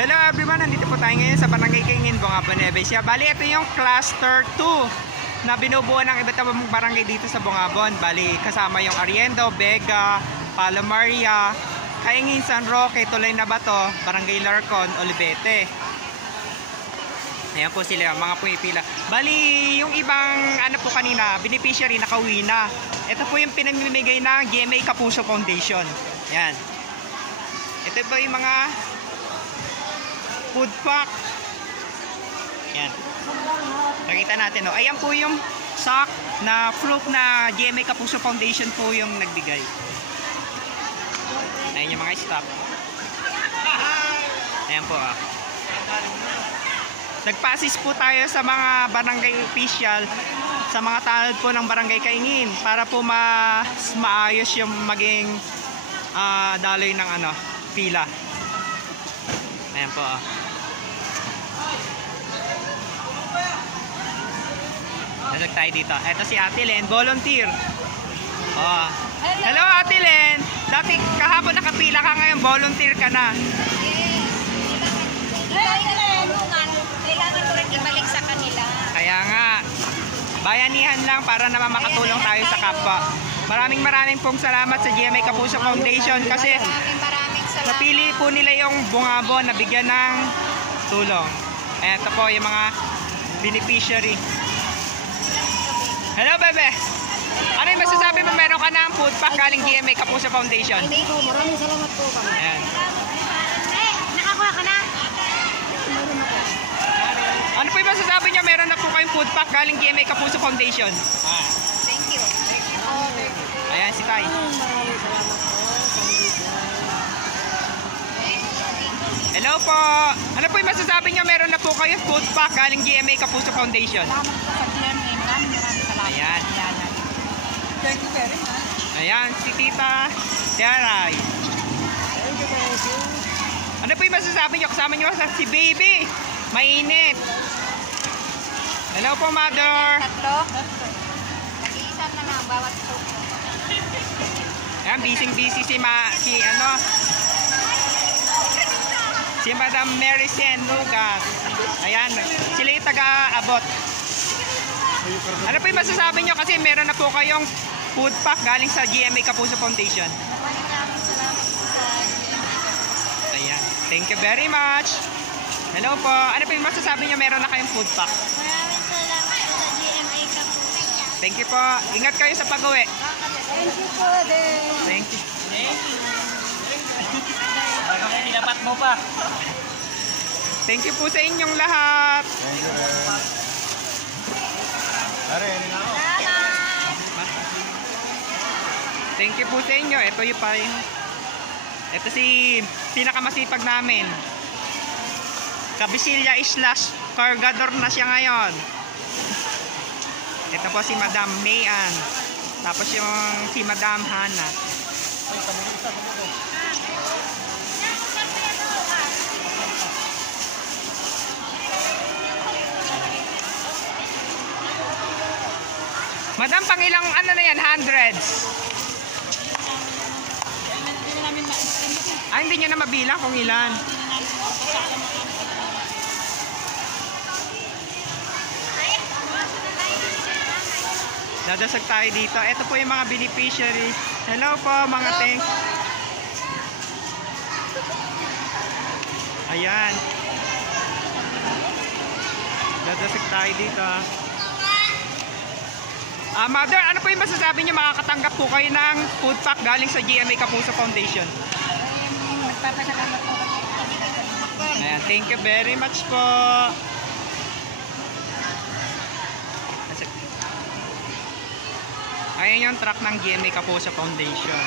Hello everyone, nandito po tayo ngayon sa Barangay Kaingin, Bongabon, Nueva Ecija. Bali, ito yung Cluster 2 na binubuo ng iba't ibang barangay dito sa Bongabon. Bali, kasama yung Arriendo, Vega, Palomaria, Kaingin, San Roque, Tulay na Bato, Barangay Larcon, Olivete. Ayan po sila, mga pumipila. Bali, yung ibang ano po kanina, beneficiary nakauwi na. Ito po yung pinamimigay ng GMA Kapuso Foundation. Ayan. Ito po yung mga food pack. Yan. Nakita natin, no? Ayan po yung sack na proof na GMA Kapuso Foundation po yung nagbigay. Ayan yung mga staff. Ayan po, ah. Nagpa-assist po tayo sa mga barangay official, sa mga tanod po ng Barangay Kaingin para po mas maayos yung maging daloy ng ano, pila. Ayan po, ah. Nasag tayo dito. Ito si Ate Len, volunteer. Oh. Hello Ate Len. Dati kahapon nakapila ka, ngayon volunteer ka na. Kailangan ko rin ibalik sa kanila. Kaya nga, bayanihan lang para naman makatulong tayo sa kapwa. Maraming pong salamat sa GMA Kapuso Foundation kasi Maraming salamat. napili po nila yung Bongabon na bigyan ng tulong. Ito po yung mga beneficiary. Hello, bebe. Ano yung masasabi mo? Meron ka ng food pack galing GMA Kapuso Foundation. Hindi po, maraming salamat po kami. Ayan. Nakakuha ka na? Ano po yung masasabi niyo? Meron na po kayong food pack galing GMA Kapuso Foundation. Thank you. Ayan si Tay. Maraming salamat po. Hello po. Ano po yung masasabi niyo? Meron na po kayong food pack galing GMA Kapuso Foundation. Salamat po sa GMA. Maraming salamat. Ayan. Thank you very much. Ayan si Tita Tiaray. Thank you. Ano po yung masasabi niyo? Kasama niyo si Baby. Mainit. Hello po, Mother. Tatlo? Nag-iisa na lang bawat soup. Ayan, busy si Madam Mary Sen Lucas. Ayan, sila yung taga-abot. Ano po yung masasabi niyo? Kasi meron na po kayong food pack galing sa GMA Kapuso Foundation. Maraming salamat po sa Ayan, thank you very much. Hello po. Ano po yung masasabi niyo? Meron na kayong food pack. Maraming salamat po sa GMA Kapuso. Thank you po. Ingat kayo sa pag-uwi. Thank you po din. Thank you. Nilapat mo pa. Thank you po sa inyong lahat. Thank you po sa inyo. Ito yung pa yung... Ito si pinakamasipag namin. Kabisilya Islas. Cargador na siya ngayon. Ito po si Madam Mayan. Tapos yung si Madam Hana. Madam, pang ilang ano na yan? Hundreds? Ay, hindi nyo na mabilang kung ilan. Dadasag tayo dito. Ito po yung mga beneficiary. Hello po mga thanks. Ayan. Dadasag tayo dito. Mother, ano po yung masasabi niyo? Makakatanggap po kayo ng food pack galing sa GMA Kapuso Foundation. Magpapasalamat po kami. Ayan, thank you very much po. Ayan yung truck ng GMA Kapuso Foundation.